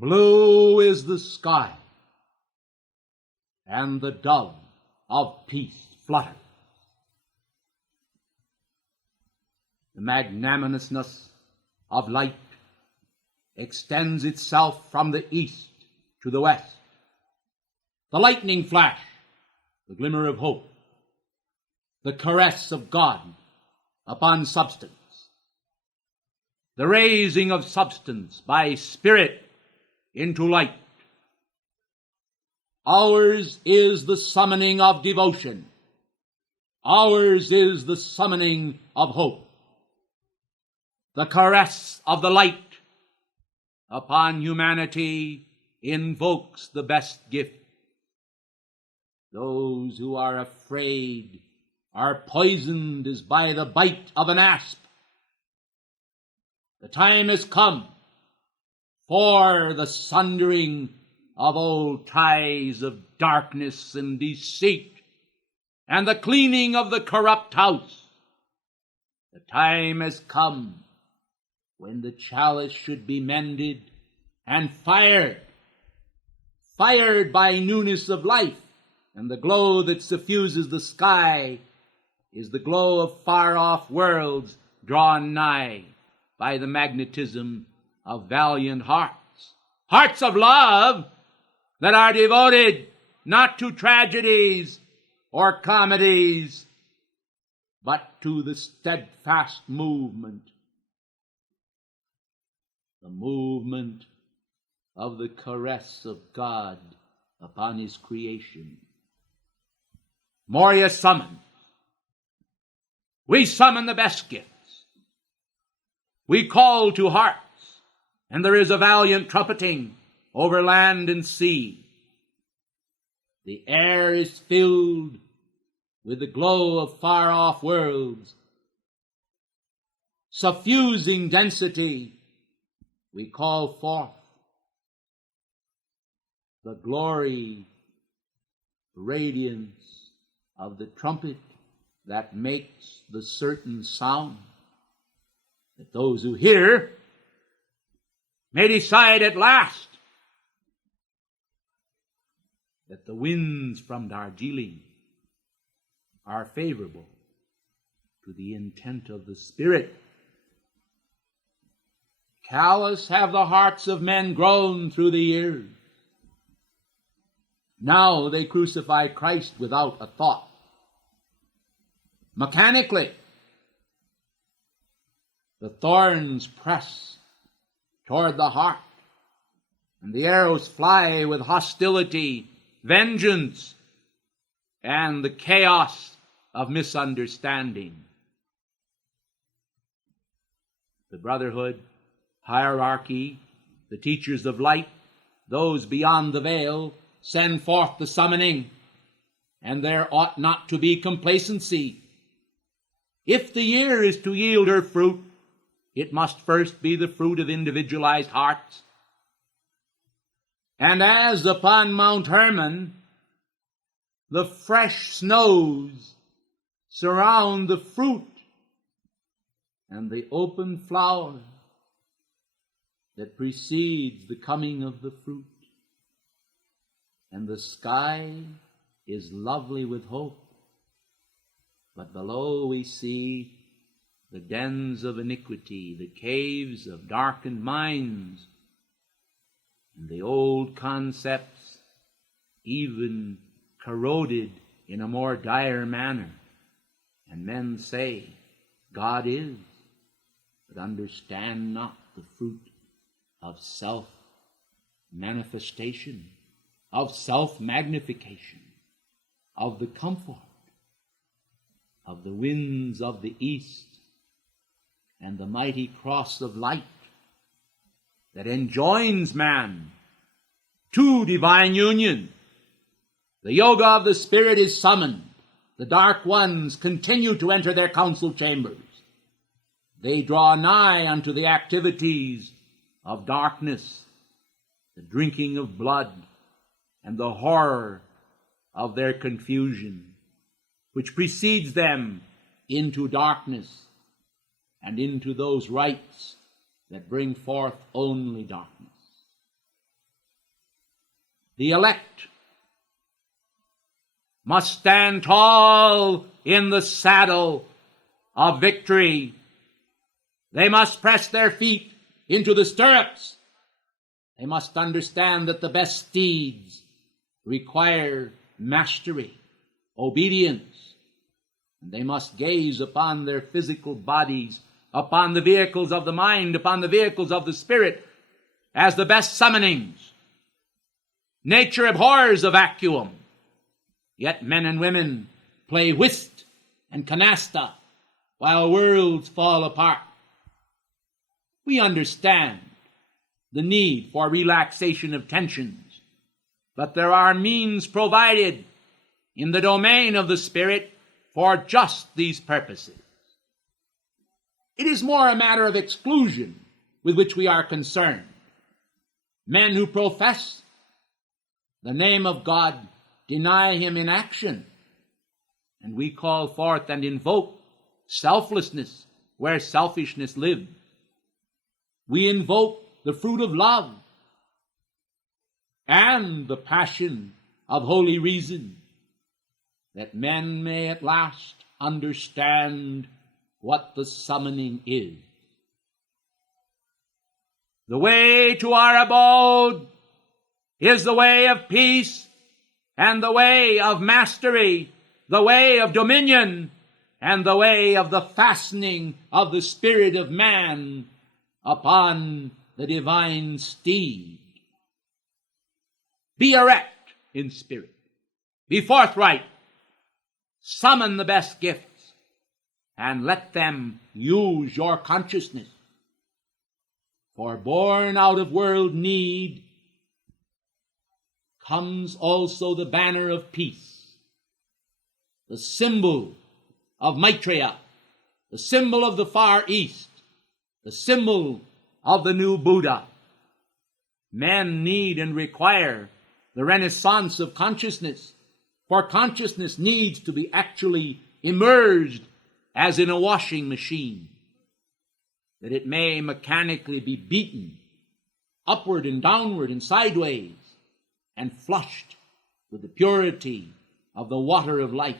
Blue is the sky, and the dove of peace flutters. The magnanimousness of light extends itself from the east to the west. The lightning flash, the glimmer of hope, the caress of God upon substance, the raising of substance by spirit into light. Ours is the summoning of devotion. Ours is the summoning of hope. The caress of the light upon humanity invokes the best gift. Those who are afraid are poisoned as by the bite of an asp. The time has come for the sundering of old ties of darkness and deceit, and the cleaning of the corrupt house. The time has come when the chalice should be mended and fired by newness of life, and the glow that suffuses the sky is the glow of far-off worlds drawn nigh by the magnetism of valiant hearts, hearts of love that are devoted not to tragedies or comedies, but to the steadfast movement, the movement of the caress of God upon his creation. Moria summons. We summon the best gifts. We call to hearts, and there is a valiant trumpeting over land and sea. The air is filled with the glow of far-off worlds. Suffusing density, we call forth the glory, radiance of the trumpet that makes the certain sound, that those who hear may decide at last that the winds from Darjeeling are favorable to the intent of the Spirit. Callous have the hearts of men grown through the years. Now they crucify Christ without a thought. Mechanically, the thorns press toward the heart, and the arrows fly with hostility, vengeance, and the chaos of misunderstanding. The brotherhood, hierarchy, the teachers of light, those beyond the veil, send forth the summoning, and there ought not to be complacency. If the year is to yield her fruit, it must first be the fruit of individualized hearts. And as upon Mount Hermon, the fresh snows surround the fruit and the open flower that precedes the coming of the fruit, and the sky is lovely with hope, but below we see the dens of iniquity, the caves of darkened minds, and the old concepts even corroded in a more dire manner. And men say, God is, but understand not the fruit of self-manifestation, of self-magnification, of the comfort of the winds of the east, and the mighty cross of light that enjoins man to divine union. The yoga of the Spirit is summoned. The dark ones continue to enter their council chambers. They draw nigh unto the activities of darkness, the drinking of blood, and the horror of their confusion, which precedes them into darkness and into those rites that bring forth only darkness. the elect, must stand tall in the saddle of victory. They must press their feet into the stirrups. They must understand that the best steeds require mastery, obedience, and they must gaze upon their physical bodies, upon the vehicles of the mind, upon the vehicles of the spirit, as the best summonings. Nature abhors a vacuum, yet men and women play whist and canasta while worlds fall apart. We understand the need for relaxation of tensions, but there are means provided in the domain of the Spirit for just these purposes. It is more a matter of exclusion with which we are concerned. Men who profess the name of God deny him in action, and we call forth and invoke selflessness where selfishness lives. We invoke the fruit of love and the passion of holy reason, that men may at last understand what the summoning is. The way to our abode is the way of peace and the way of mastery, the way of dominion and the way of the fastening of the spirit of man upon the divine steed. Be erect in spirit. Be forthright. Summon the best gifts and let them use your consciousness. For born out of world need comes also the banner of peace, the symbol of Maitreya, the symbol of the Far East, the symbol of the new Buddha. Men need and require the renaissance of consciousness, for consciousness needs to be actually immersed as in a washing machine, that it may mechanically be beaten upward and downward and sideways and flushed with the purity of the water of life.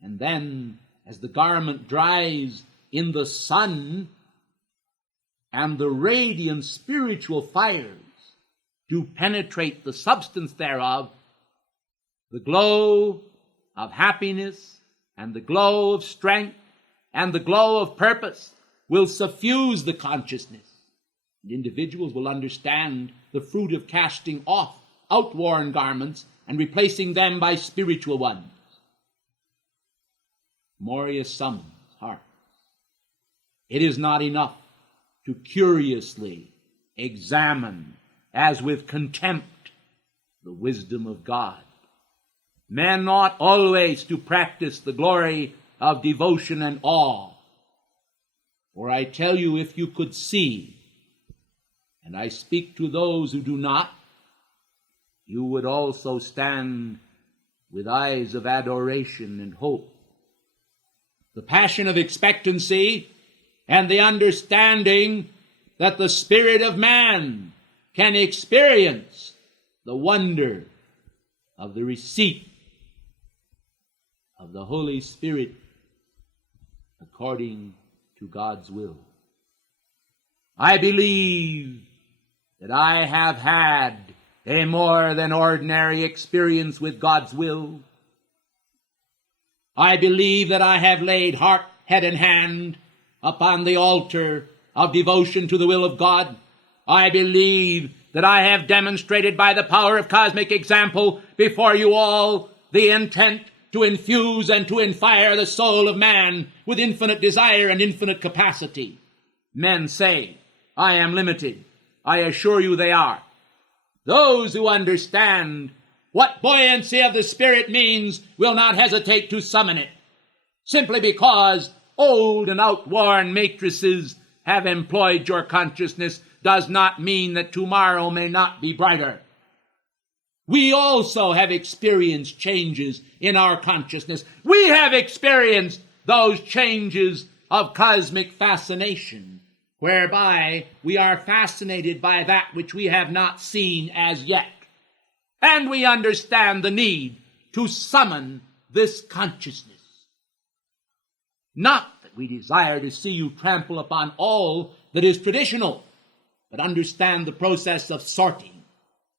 And then, as the garment dries in the sun, and the radiant spiritual fires do penetrate the substance thereof, the glow of happiness and the glow of strength and the glow of purpose will suffuse the consciousness. And individuals will understand the fruit of casting off outworn garments and replacing them by spiritual ones. Moria summons hearts. It is not enough to curiously examine, as with contempt, the wisdom of God. Men ought always to practice the glory of devotion and awe. For I tell you, if you could see, and I speak to those who do not, you would also stand with eyes of adoration and hope. The passion of expectancy and the understanding that the spirit of man can experience the wonder of the receipt of the Holy Spirit according to God's will. I believe that I have had a more than ordinary experience with God's will. I believe that I have laid heart, head, and hand upon the altar of devotion to the will of God. I believe that I have demonstrated by the power of cosmic example before you all the intent to infuse and to infire the soul of man with infinite desire and infinite capacity. Men say, I am limited. I assure you they are. Those who understand what buoyancy of the Spirit means will not hesitate to summon it, simply because old and outworn matrices have employed your consciousness does not mean that tomorrow may not be brighter. We also have experienced changes in our consciousness. We have experienced those changes of cosmic fascination, whereby we are fascinated by that which we have not seen as yet. And we understand the need to summon this consciousness. Not that we desire to see you trample upon all that is traditional, but understand the process of sorting,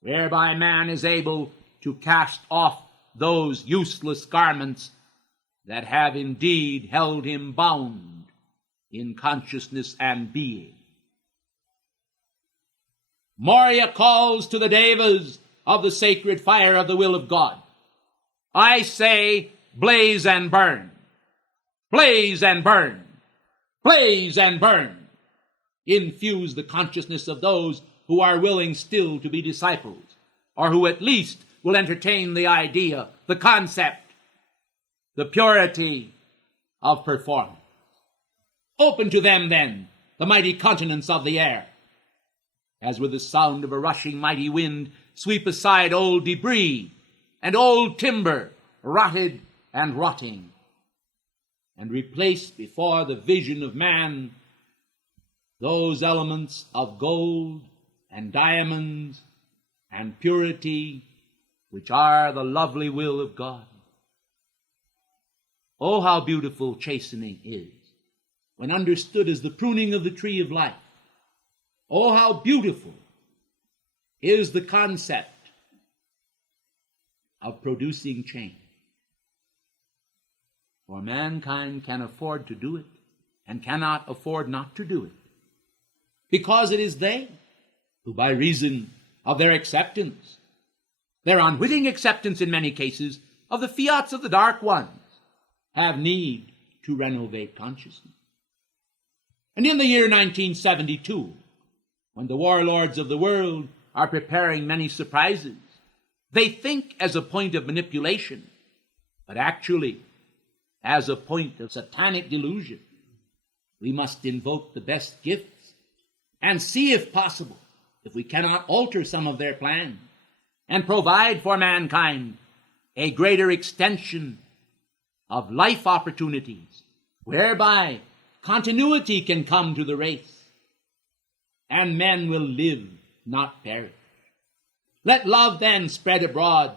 whereby man is able to cast off those useless garments that have indeed held him bound in consciousness and being. Moria calls to the devas of the sacred fire of the will of God. I say, blaze and burn. Blaze and burn. Blaze and burn. Infuse the consciousness of those who are willing still to be disciples, or who at least will entertain the idea, the concept, the purity of performance. Open to them, then, the mighty continents of the air. As with the sound of a rushing mighty wind, sweep aside old debris and old timber, rotted and rotting, and replace before the vision of man those elements of gold and diamonds and purity which are the lovely will of God. Oh, how beautiful chastening is when understood as the pruning of the tree of life. Oh, how beautiful is the concept of producing change. For mankind can afford to do it and cannot afford not to do it, because it is they who, by reason of their acceptance, their unwitting acceptance in many cases, of the fiats of the dark ones, have need to renovate consciousness. And in the year 1972, when the warlords of the world are preparing many surprises, they think as a point of manipulation, but actually as a point of satanic delusion. We must invoke the best gifts and see, if possible, if we cannot alter some of their plans and provide for mankind a greater extension of life opportunities, whereby continuity can come to the race, and men will live, not perish. Let love then spread abroad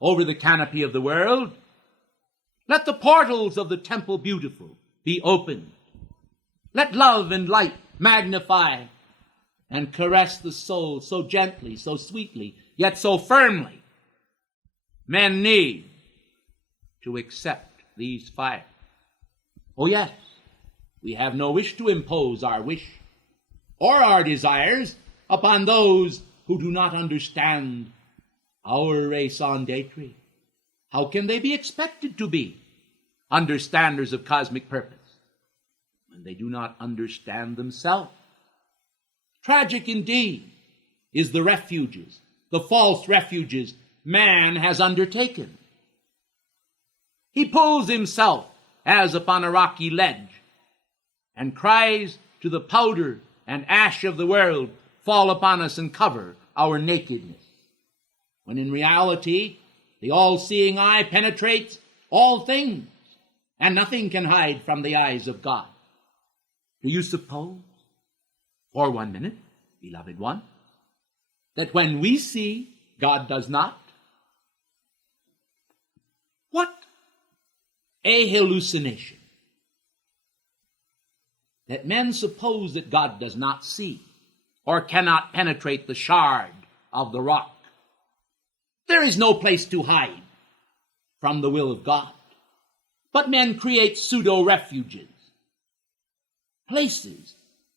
over the canopy of the world. Let the portals of the temple beautiful be opened. Let love and light magnify and caress the soul so gently, so sweetly, yet so firmly. Men need to accept these fires. Oh yes, we have no wish to impose our wish or our desires upon those who do not understand our raison d'etre. How can they be expected to be understanders of cosmic purpose when they do not understand themselves? Tragic indeed is the refuges, the false refuges man has undertaken. He pulls himself as upon a rocky ledge and cries to the powder and ash of the world, fall upon us and cover our nakedness. When in reality, the all-seeing eye penetrates all things, and nothing can hide from the eyes of God. Do you suppose, for 1 minute, beloved one, that when we see, God does not? What a hallucination! That men suppose that God does not see or cannot penetrate the shard of the rock. There is no place to hide from the will of God. But men create pseudo-refuges, places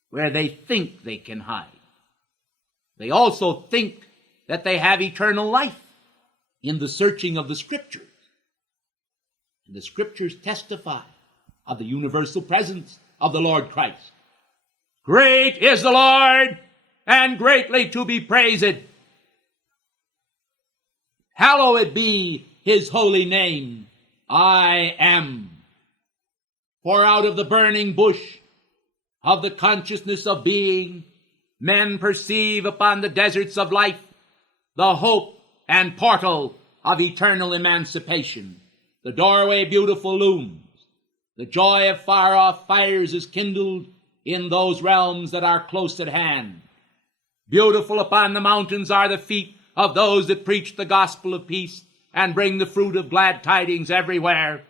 where they think they can hide. They also think that they have eternal life in the searching of the Scriptures. And the Scriptures testify of the universal presence of the Lord Christ. Great is the Lord, and greatly to be praised. Hallowed be his holy name. I am. For out of the burning bush of the consciousness of being, men perceive upon the deserts of life the hope and portal of eternal emancipation. The doorway beautiful looms. The joy of far-off fires is kindled in those realms that are close at hand. Beautiful upon the mountains are the feet of those that preach the gospel of peace and bring the fruit of glad tidings everywhere.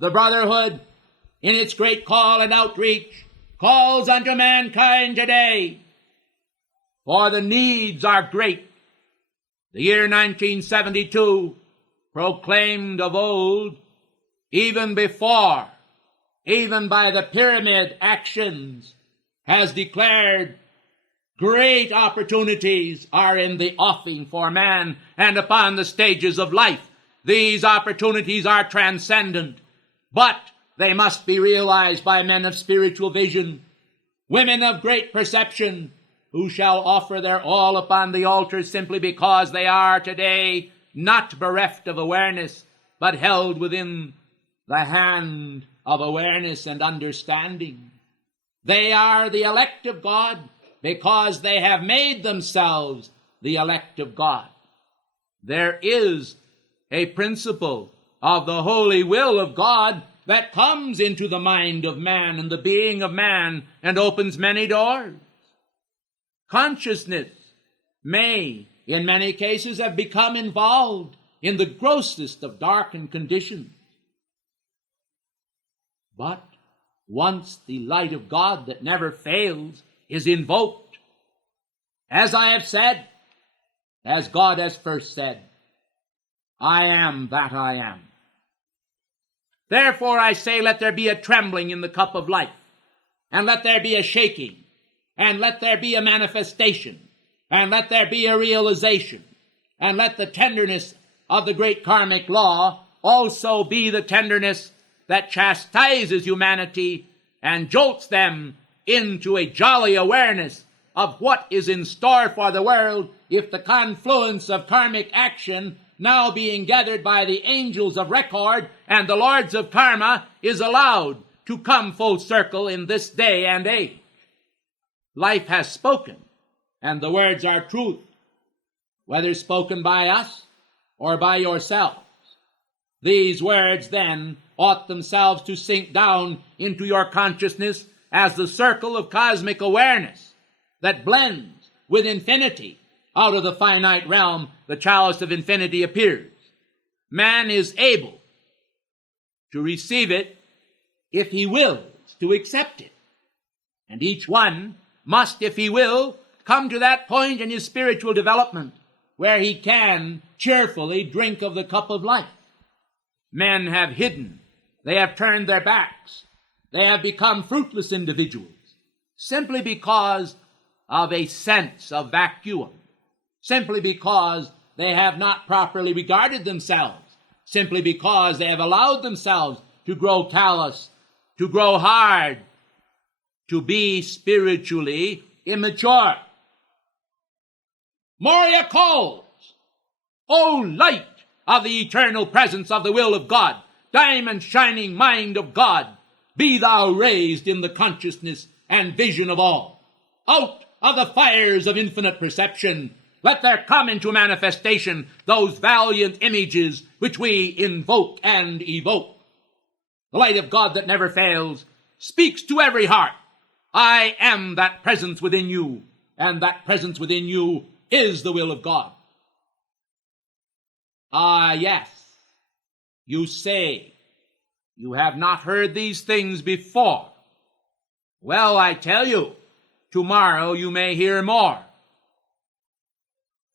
The brotherhood, in its great call and outreach, calls unto mankind today, for the needs are great. The year 1972 proclaimed of old, even before, even by the pyramid actions, has declared great opportunities are in the offing for man and upon the stages of life. These opportunities are transcendent, but they must be realized by men of spiritual vision, women of great perception, who shall offer their all upon the altar simply because they are today not bereft of awareness, but held within the hand of awareness and understanding. They are the elect of God because they have made themselves the elect of God. There is a principle of the holy will of God that comes into the mind of man and the being of man and opens many doors. Consciousness may, in many cases, have become involved in the grossest of darkened conditions. But once the light of God that never fails is invoked, as I have said, as God has first said, I am that I am. Therefore I say, let there be a trembling in the cup of life, and let there be a shaking, and let there be a manifestation, and let there be a realization, and let the tenderness of the great karmic law also be the tenderness that chastises humanity and jolts them into a jolly awareness of what is in store for the world if the confluence of karmic action now being gathered by the angels of record and the lords of karma is allowed to come full circle in this day and age. Life has spoken, and the words are truth, whether spoken by us or by yourselves. These words, then, ought themselves to sink down into your consciousness as the circle of cosmic awareness that blends with infinity. Out of the finite realm, the chalice of infinity appears. Man is able to receive it if he wills to accept it. And each one must, if he will, come to that point in his spiritual development where he can cheerfully drink of the cup of life. Men have hidden. They have turned their backs. They have become fruitless individuals simply because of a sense of vacuum, simply because they have not properly regarded themselves, simply because they have allowed themselves to grow callous, to grow hard, to be spiritually immature. Moria calls, O light of the eternal presence of the will of God, diamond shining mind of God, be thou raised in the consciousness and vision of all. Out of the fires of infinite perception, let there come into manifestation those valiant images which we invoke and evoke. The light of God that never fails speaks to every heart. I am that presence within you, and that presence within you is the will of God. Ah, yes, you say you have not heard these things before. Well, I tell you, tomorrow you may hear more.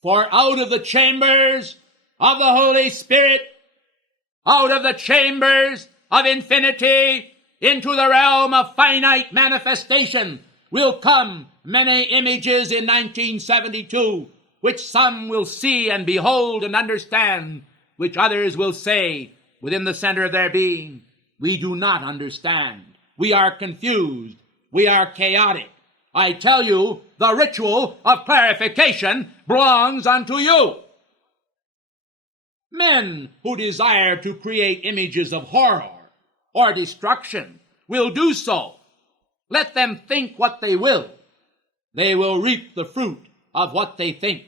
For out of the chambers of the Holy Spirit, out of the chambers of infinity, into the realm of finite manifestation will come many images in 1972, which some will see and behold and understand, which others will say within the center of their being, we do not understand. We are confused. We are chaotic. I tell you, the ritual of clarification belongs unto you. Men who desire to create images of horror or destruction will do so. Let them think what they will. They will reap the fruit of what they think.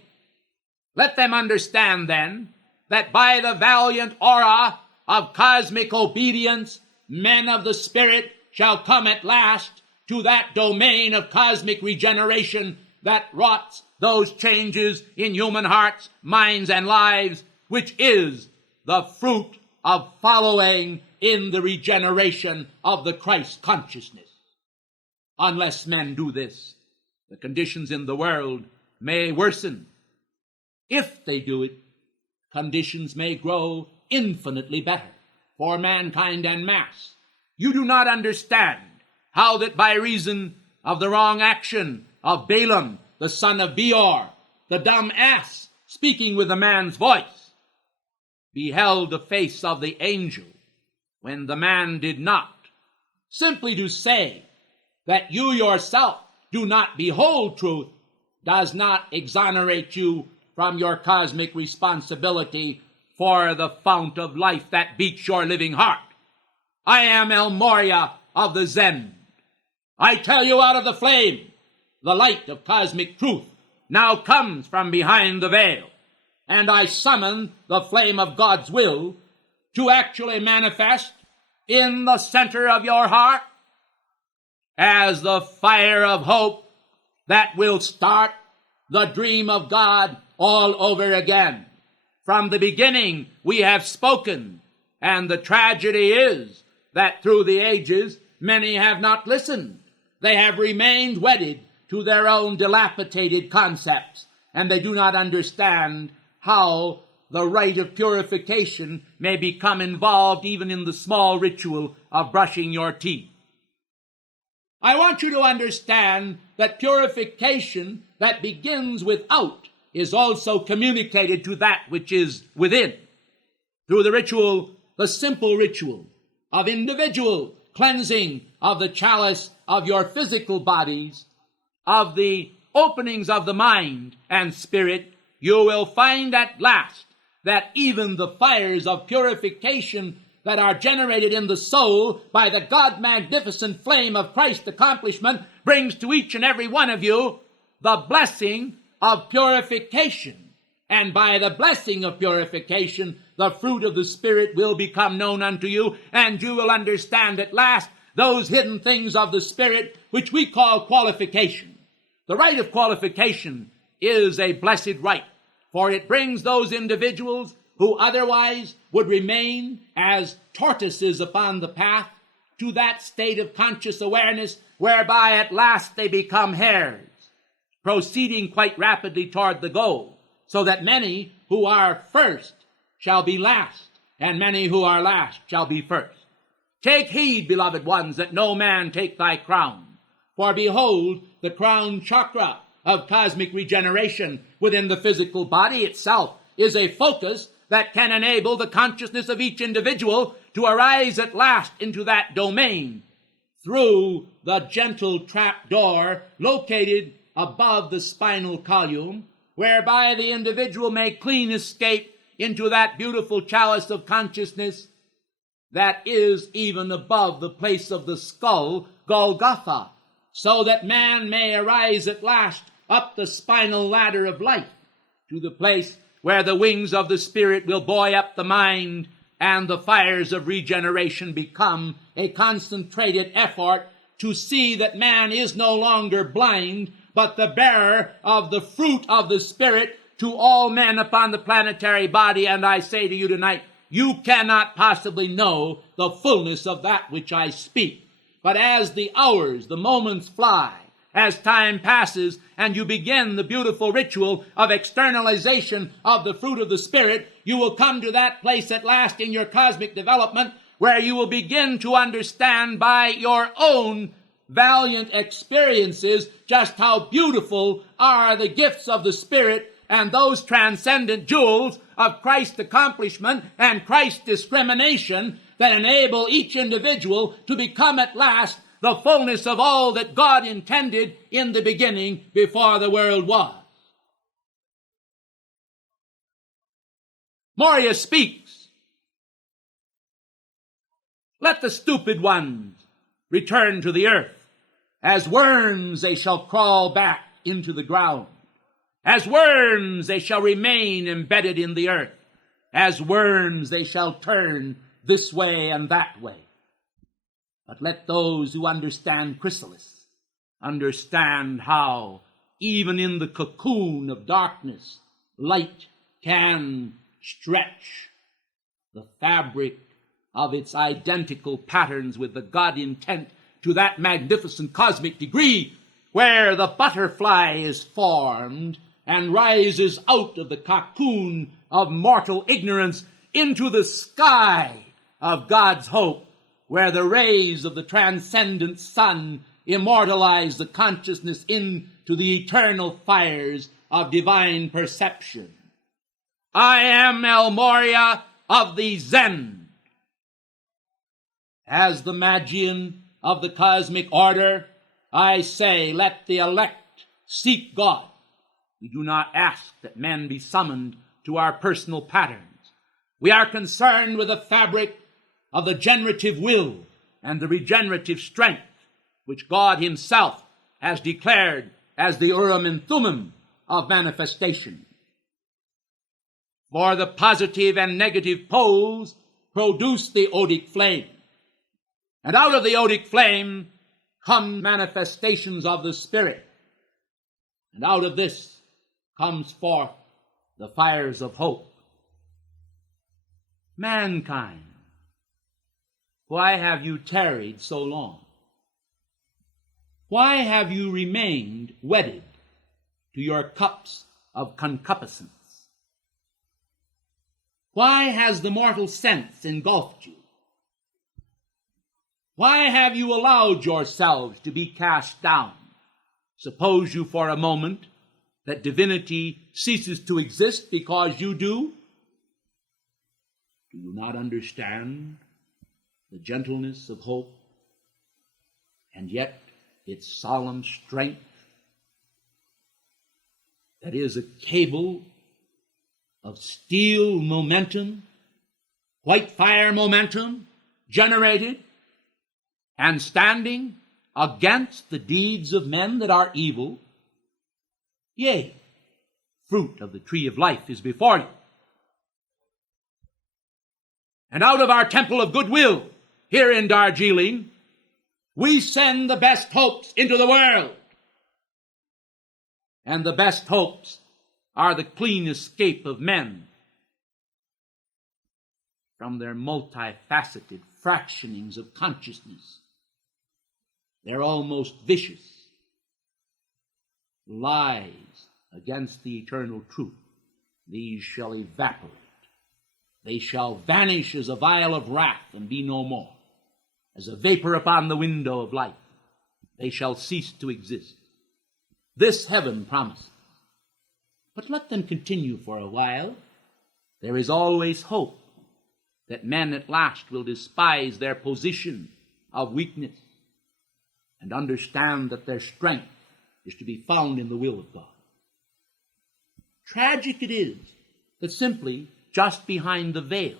Let them understand, then, that by the valiant aura of cosmic obedience, men of the Spirit shall come at last to that domain of cosmic regeneration that rots those changes in human hearts, minds, and lives, which is the fruit of following in the regeneration of the Christ consciousness. Unless men do this, the conditions in the world may worsen. If they do it, conditions may grow infinitely better for mankind en masse. You do not understand how that by reason of the wrong action of Balaam, the son of Beor, the dumb ass, speaking with a man's voice, beheld the face of the angel when the man did not. Simply to say that you yourself do not behold truth does not exonerate you from your cosmic responsibility for the fount of life that beats your living heart. I am Elь Moriya of the Zen. I tell you out of the flame, the light of cosmic truth now comes from behind the veil, and I summon the flame of God's will to actually manifest in the center of your heart as the fire of hope that will start the dream of God all over again. From the beginning we have spoken, and the tragedy is that through the ages many have not listened. They have remained wedded to their own dilapidated concepts, and they do not understand how the rite of purification may become involved even in the small ritual of brushing your teeth. I want you to understand that purification that begins without is also communicated to that which is within. Through the ritual, the simple ritual of individual cleansing of the chalice of your physical bodies, of the openings of the mind and spirit, you will find at last that even the fires of purification that are generated in the soul by the God-magnificent flame of Christ's accomplishment brings to each and every one of you the blessing of purification. And by the blessing of purification, the fruit of the Spirit will become known unto you, and you will understand at last those hidden things of the Spirit which we call qualification. The rite of qualification is a blessed rite, for it brings those individuals who otherwise would remain as tortoises upon the path to that state of conscious awareness whereby at last they become hares, proceeding quite rapidly toward the goal, so that many who are first shall be last, and many who are last shall be first. Take heed, beloved ones, that no man take thy crown, for behold, the crown chakra of cosmic regeneration within the physical body itself is a focus that can enable the consciousness of each individual to arise at last into that domain through the gentle trap door located above the spinal column, whereby the individual may clean escape into that beautiful chalice of consciousness that is even above the place of the skull, Golgotha, so that man may arise at last up the spinal ladder of life to the place where the wings of the Spirit will buoy up the mind and the fires of regeneration become a concentrated effort to see that man is no longer blind, but the bearer of the fruit of the Spirit to all men upon the planetary body. And I say to you tonight, you cannot possibly know the fullness of that which I speak. But as the hours, the moments fly, as time passes, and you begin the beautiful ritual of externalization of the fruit of the Spirit, you will come to that place at last in your cosmic development where you will begin to understand by your own valiant experiences just how beautiful are the gifts of the Spirit and those transcendent jewels of Christ's accomplishment and Christ's discrimination that enable each individual to become at last the fullness of all that God intended in the beginning before the world was. Moria speaks. Let the stupid ones return to the earth. As worms they shall crawl back into the ground. As worms they shall remain embedded in the earth. As worms they shall turn this way and that way. But let those who understand chrysalis understand how even in the cocoon of darkness, light can stretch the fabric of its identical patterns with the God intent to that magnificent cosmic degree where the butterfly is formed and rises out of the cocoon of mortal ignorance into the sky of God's hope, where the rays of the transcendent sun immortalize the consciousness into the eternal fires of divine perception. I am Elь Moriya of the Zen. As the Magian of the cosmic order, I say, let the elect seek God. We do not ask that men be summoned to our personal patterns. We are concerned with the fabric of the generative will and the regenerative strength which God himself has declared as the Urim and Thummim of manifestation. For the positive and negative poles produce the odic flame. And out of the odic flame come manifestations of the Spirit. And out of this comes forth the fires of hope. Mankind, why have you tarried so long? Why have you remained wedded to your cups of concupiscence? Why has the mortal sense engulfed you? Why have you allowed yourselves to be cast down? Suppose you for a moment that divinity ceases to exist because you do? Do you not understand the gentleness of hope and yet its solemn strength that is a cable of steel momentum, white fire momentum, generated and standing against the deeds of men that are evil? Yea, fruit of the tree of life is before you. And out of our temple of goodwill here in Darjeeling, we send the best hopes into the world. And the best hopes are the clean escape of men from their multifaceted fractionings of consciousness. They're almost vicious lies against the eternal truth. These shall evaporate. They shall vanish as a vial of wrath and be no more. As a vapor upon the window of life, they shall cease to exist. This heaven promises. But let them continue for a while. There is always hope that men at last will despise their position of weakness and understand that their strength is to be found in the will of God. Tragic it is that simply just behind the veil,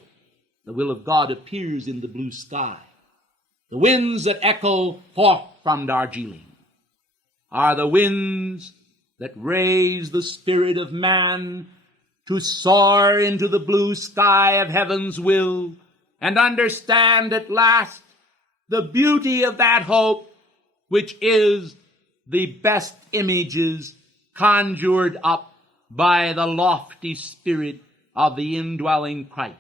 the will of God appears in the blue sky. The winds that echo forth from Darjeeling are the winds that raise the spirit of man to soar into the blue sky of heaven's will and understand at last the beauty of that hope, which is the best images conjured up by the lofty spirit of the indwelling Christ.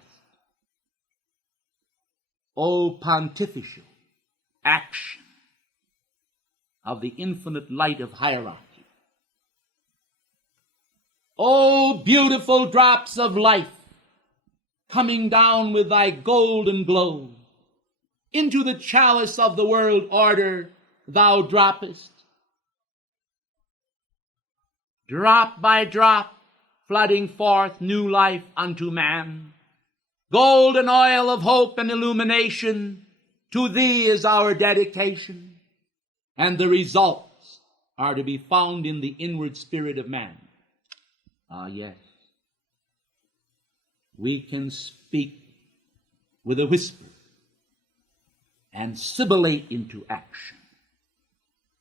O pontifical action of the infinite light of hierarchy. O beautiful drops of life coming down with thy golden glow into the chalice of the world order thou droppest. Drop by drop, flooding forth new life unto man. Golden oil of hope and illumination, to thee is our dedication. And the results are to be found in the inward spirit of man. Ah, yes. We can speak with a whisper and sibilate into action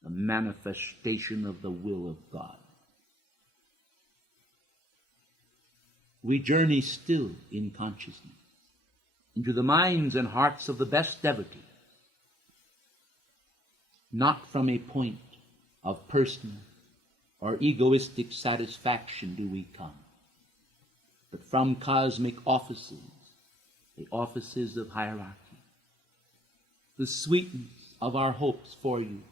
the manifestation of the will of God. We journey still in consciousness into the minds and hearts of the best devotees, not from a point of personal or egoistic satisfaction do we come, but from cosmic offices, the offices of hierarchy, the sweetness of our hopes for you.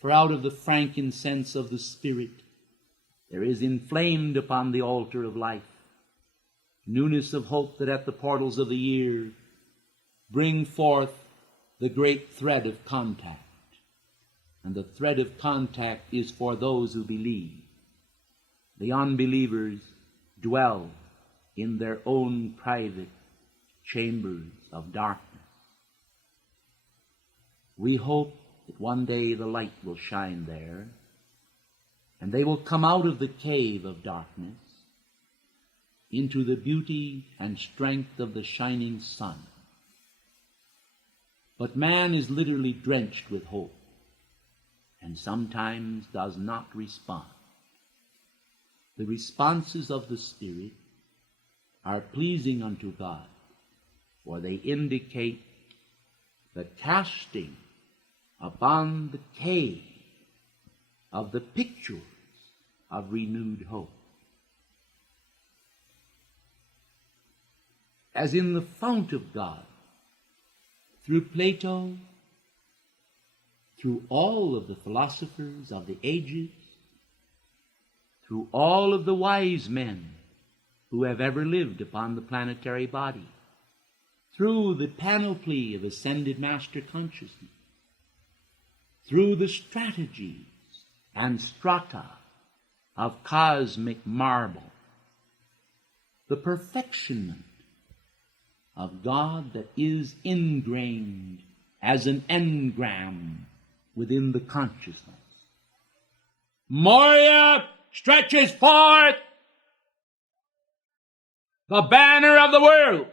For out of the frankincense of the Spirit there is inflamed upon the altar of life newness of hope that at the portals of the year bring forth the great thread of contact. And the thread of contact is for those who believe. The unbelievers dwell in their own private chambers of darkness. We hope that one day the light will shine there, and they will come out of the cave of darkness into the beauty and strength of the shining sun. But man is literally drenched with hope, and sometimes does not respond. The responses of the Spirit are pleasing unto God, for they indicate the casting upon the cave of the pictures of renewed hope. As in the fount of God, through Plato, through all of the philosophers of the ages, through all of the wise men who have ever lived upon the planetary body, through the panoply of ascended master consciousness, through the strategies and strata of cosmic marble, the perfectionment of God that is ingrained as an engram within the consciousness. Moria stretches forth the banner of the world.